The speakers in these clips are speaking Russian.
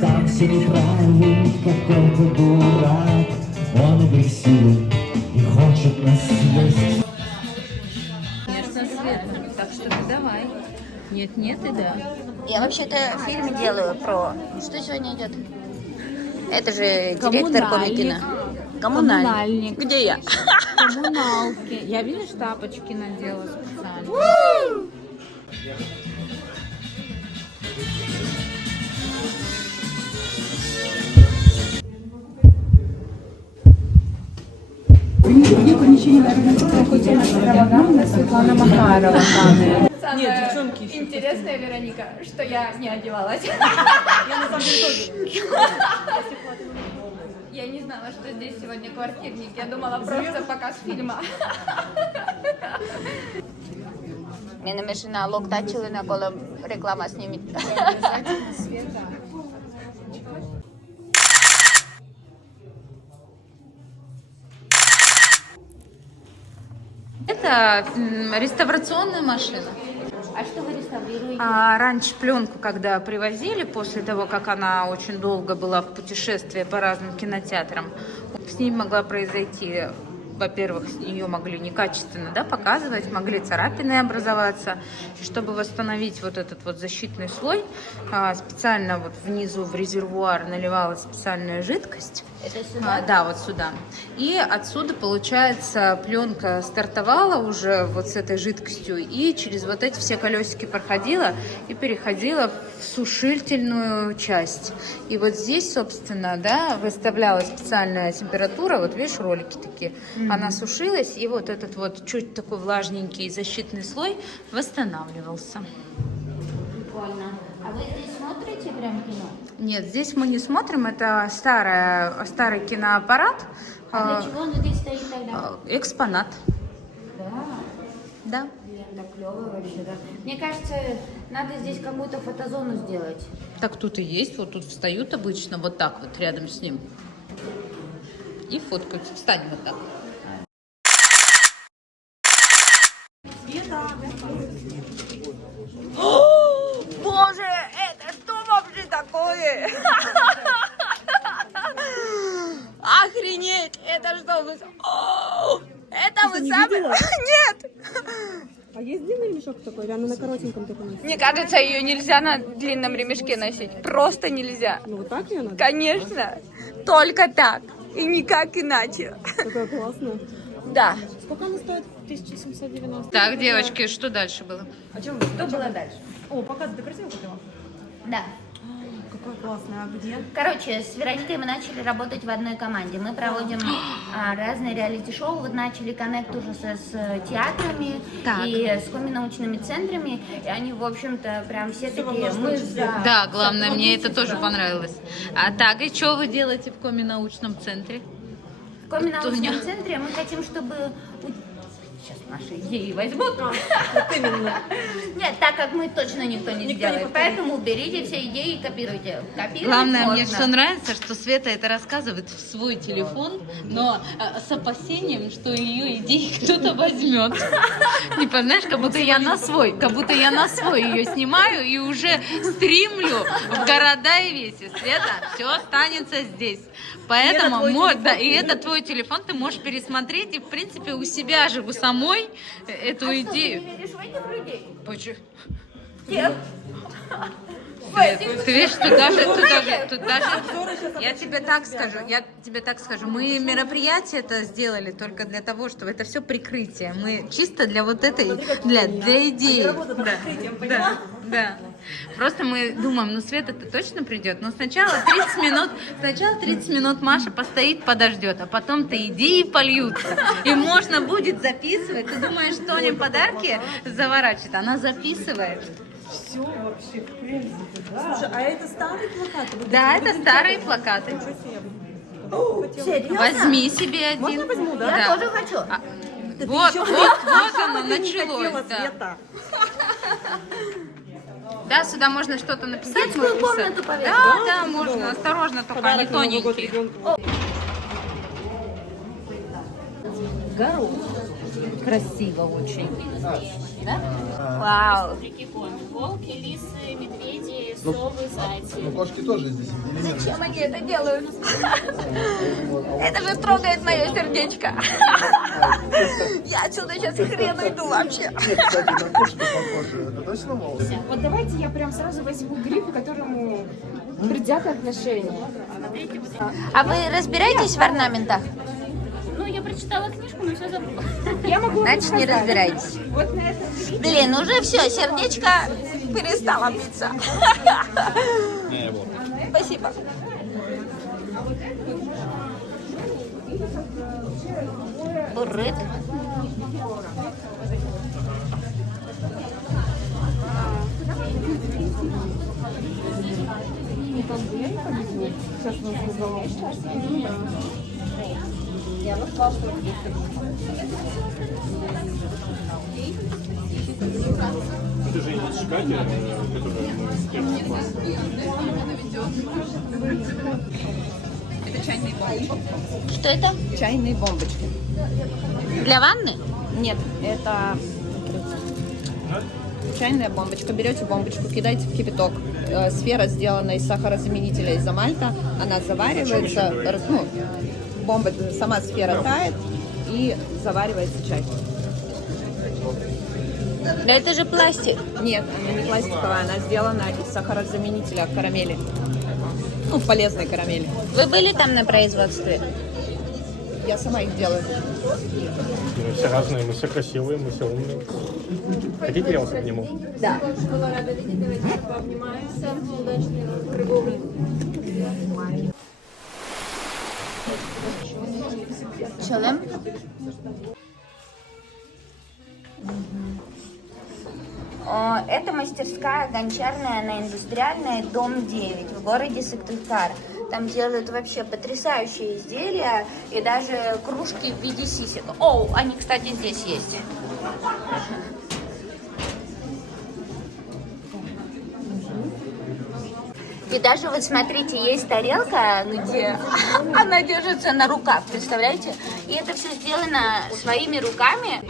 Там все неправильно, какой-то дурак. Он агрессивен и хочет нас съесть. Конечно, Света. Так что ты давай. Нет, нет и да. Я вообще-то фильм делаю про... Что сегодня идет? Это же директор Комикина. Коммунальник. Где я? Коммуналки. Я, видишь, тапочки надела специально. Светлана Макарова. Нет, девчонки еще. Интересная, Вероника, что я не одевалась. Я на самом деле тоже. Я не знала, что здесь сегодня квартирник. Я думала, просто показ фильма. Мене машина локтачили на коло реклама снимет. Это реставрационная машина. А что вы реставрируете? Раньше пленку, когда привозили, после того, как она очень долго была в путешествии по разным кинотеатрам, с ней могла произойти, во-первых, ее могли некачественно показывать, могли царапины образоваться. И чтобы восстановить вот этот вот защитный слой, специально вот внизу в резервуар наливалась специальная жидкость. Это сюда? Да, вот сюда. И отсюда, получается, пленка стартовала уже вот с этой жидкостью и через вот эти все колесики проходила и переходила в сушительную часть. И вот здесь, собственно, да, выставлялась специальная температура, вот видишь, ролики такие, она сушилась, и вот этот вот чуть такой влажненький защитный слой восстанавливался. Прикольно. А вы здесь смотрите прям кино? Нет, здесь мы не смотрим, это старый киноаппарат. А для чего он здесь стоит тогда? Экспонат. Да. Да. Блин, так клево вообще, да. Мне кажется, надо здесь какую-то фотозону сделать. Так тут и есть, вот тут встают обычно вот так вот рядом с ним. И фоткаются. Встань вот так. Боже, это что вообще такое? Охренеть! Это что вы... Это вы сами... Нет! А есть длинный ремешок такой? Или она на коротеньком таком? Мне кажется, ее нельзя на длинном ремешке носить. Просто нельзя. Ну вот так ее надо? Конечно. Только так. И никак иначе. Такое классно. Да. Сколько она стоит? 1790. Так, девочки, что дальше было? А чем? Что было дальше? О, показывай, ты картинку купила? Да. Какая классная. А где? Короче, с Вероникой мы начали работать в одной команде. Мы проводим разные реалити-шоу. Вот начали коннект уже с театрами Так. и с коми-научными центрами. И они, в общем-то, прям все такие... Мы за... Да, главное, мне это тоже понравилось. А так, и что вы делаете в коми-научном центре? В коми-научном центре мы хотим, чтобы... Сейчас наши идеи возьмут. Вот именно. Нет, так как мы точно никто не Никто не сделает. повторит. Поэтому берите все идеи и копируйте. Копировать Главное, мне можно. что нравится, что Света это рассказывает в свой телефон, но с опасением, что ее идеи кто-то возьмет. Не понимаешь, как будто я на свой ее снимаю и уже стримлю в города и веси. Света, все останется здесь. Поэтому, и это твой телефон, ты можешь пересмотреть и, в принципе, у себя же, у самой эту идею. Ты веришь в этих людей? Почему? Нет. Ты видишь, тут даже, я тебе так скажу, мы мероприятие это сделали только для того, чтобы это все прикрытие. Мы чисто для вот этой, для идеи. Да. Просто мы думаем, ну Света-то точно придет, но сначала 30 минут Маша постоит, подождет, а потом-то идеи польются, и можно будет записывать. Ты думаешь, Тоня подарки заворачивает, она записывает. Все вообще, в принципе, да. Слушай, а это старые плакаты? Да, это старые плакаты. Серьезно? Возьми себе один. Можно возьму, да? Я тоже хочу. Вот оно началось. Да. Да, сюда можно что-то написать. Детскую комнату повесить. Да, можно. Осторожно, только они тоненькие. Горох. Красиво очень. Вау. Волки, лисы, медведи, совы, зайцы. Ну, кошки тоже здесь. Или нет? Зачем они это делают? Это же трогает мое сердечко. Я отсюда сейчас хрен уйду вообще. Нет, кстати, на кошку похоже. Это точно волки? Вот давайте я прям сразу возьму гриб, которому предвзято отношение. А вы разбираетесь в орнаментах? Ну, я прочитала книжку, но все забыла. Я могу Значит, не разбираетесь. вот на этом грибе. Блин, уже все, сердечко перестало биться. Спасибо. Буррит. Это же из Катя, которая мы с первого класса. Что это? Чайные бомбочки. Для ванны? Нет, это чайная бомбочка. Берете бомбочку, кидаете в кипяток. Сфера сделана из сахарозаменителя изомальта. Она заваривается. Ну, бомба, сама сфера тает и заваривается чай. Да это же пластик. Нет, она не пластиковая, она сделана из сахарозаменителя карамели. Ну, полезной карамели. Вы были там на производстве? Я сама их делаю. Мы все разные, мы все красивые, мы все умные. Хотите, я вас обниму? Челем? Это мастерская гончарная на Индустриальной, дом 9 в городе Сыктывкар. Там делают вообще потрясающие изделия и даже кружки в виде сисек. О, они, кстати, здесь есть. И даже вот смотрите, есть тарелка, где она держится на руках, представляете? И это все сделано своими руками.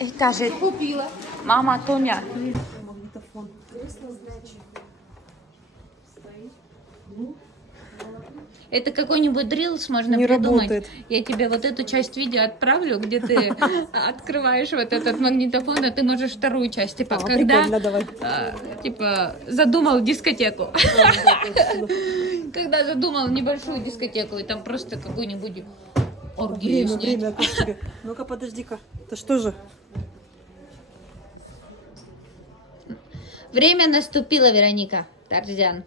Это же купила. Мама Тоня. Это какой-нибудь дрилс можно Не придумать. работает. Я тебе вот эту часть видео отправлю, где ты открываешь вот этот магнитофон, а ты можешь вторую часть. Типа, когда прикольно, давай. типа задумал дискотеку. Когда задумал небольшую дискотеку, и там просто какую-нибудь оргию снять. Время, как тебе? Ну-ка, подожди-ка. Это что же? Время наступило, Вероника Тарзян.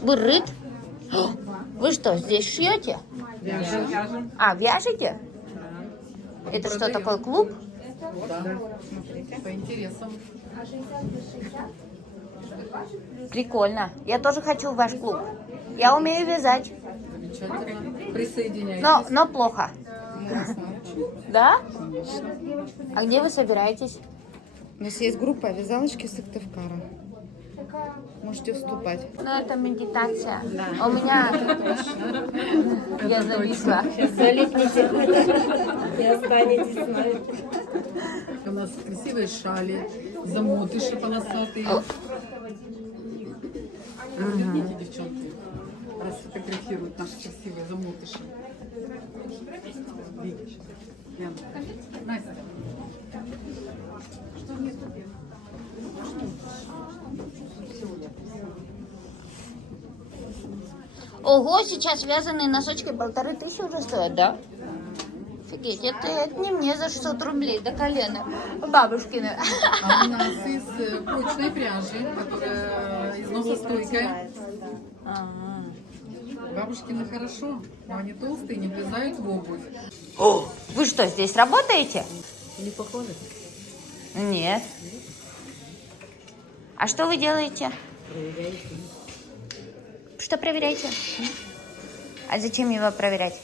Буррит? О, вы что, здесь шьете? Вяжем. А, вяжете? Да. Это что, такой клуб? Да, смотрите, по интересам. Прикольно. Я тоже хочу в ваш клуб. Я умею вязать. Замечательно. Присоединяйтесь. Но плохо. Да? А где вы собираетесь? У нас есть группа «Вязалочки Сыктывкара». Можете вступать. Ну, это медитация. Да. У меня... Я зависла. И останетесь с нами. У нас красивые шали, замотыши полосатые. Разверните, девчонки. Расфотографируют наши красивые замотыши. Видишь? Лена. Настя. Что мне тут? Ого, сейчас вязаные носочки 1500 уже стоят, да? Офигеть, это не мне за 600 рублей до колена. Бабушкины. А у нас из прочной пряжи, которая износостойкая. Бабушкины хорошо, но они толстые, не влезают в обувь. О, вы что, здесь работаете? Не похоже? Нет. А что вы делаете? Проверяйте. Что проверяете? А зачем его проверять?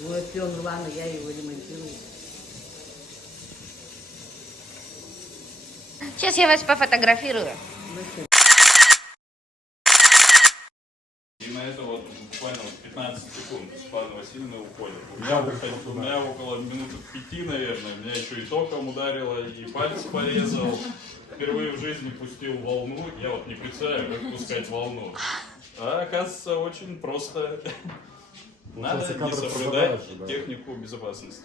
Ну, если он рваный, я его ремонтирую. Сейчас я вас пофотографирую. это вот буквально 15 секунд Светлана Васильевна уходит. У меня около минуты 5, наверное, меня еще и током ударило, и палец порезал. Впервые в жизни пустил волну, я вот не представляю, как пускать волну. А оказывается, очень просто. Надо не соблюдать технику безопасности.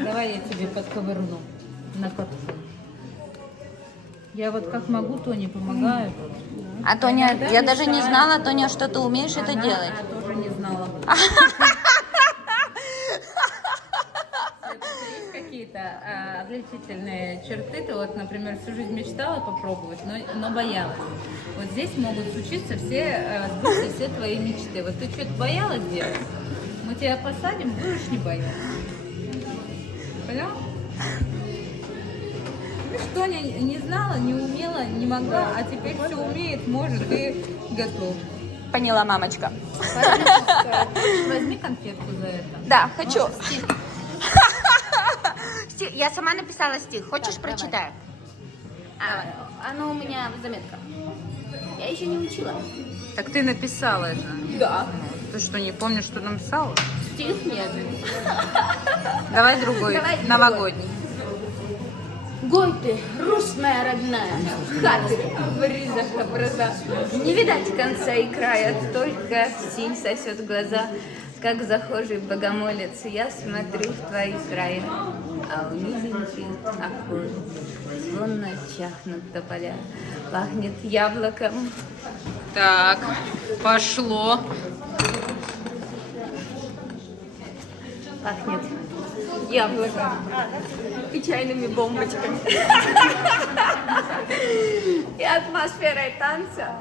Давай я тебе подковырну на катку. Я вот как могу, Тоне помогаю. А Тоня, я даже не знала, Тоня, что ты умеешь это делать. Я тоже не знала. Есть какие-то отличительные черты? Ты вот, например, всю жизнь мечтала попробовать, но боялась. Вот здесь могут случиться сбыться все твои мечты. Вот ты что-то боялась делать, мы тебя посадим, будешь не бояться. Понял? Что не знала, не умела, не могла, а теперь все умеет, может и готов. Поняла, мамочка. Возьми конфетку за это. Да, хочу. Я сама написала стих. Хочешь, прочитаю? Оно у меня заметка. Я еще не учила. Так ты написала же. Да. Ты что, не помнишь, что написала? Стих нет. Давай другой, новогодний. Гой ты, Русь моя родная, хаты в ризах образа. Не видать конца и края, только синь сосет глаза. Как захожий богомолец, я смотрю в твои края, а у низеньких окон звонно чахнут тополя, пахнет яблоком. Так, пошло. Пахнет яблоком и чайными бомбочками. И атмосферой танца.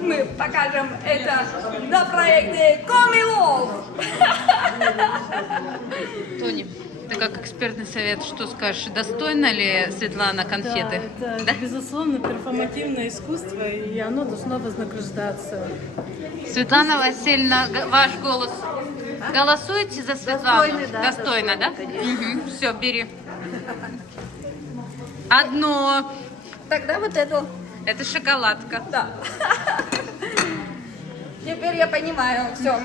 Мы покажем это на проекте Комилов. Тони, ты как экспертный совет, что скажешь? Достойна ли Светлана конфеты? Да, это, безусловно, перформативное искусство, и оно должно вознаграждаться. Светлана Васильевна, ваш голос. Голосуете за Светлану? Достойный, да. Достойно, да? Все, бери. Одно. Тогда вот эту. Это шоколадка. Да. Теперь я понимаю все.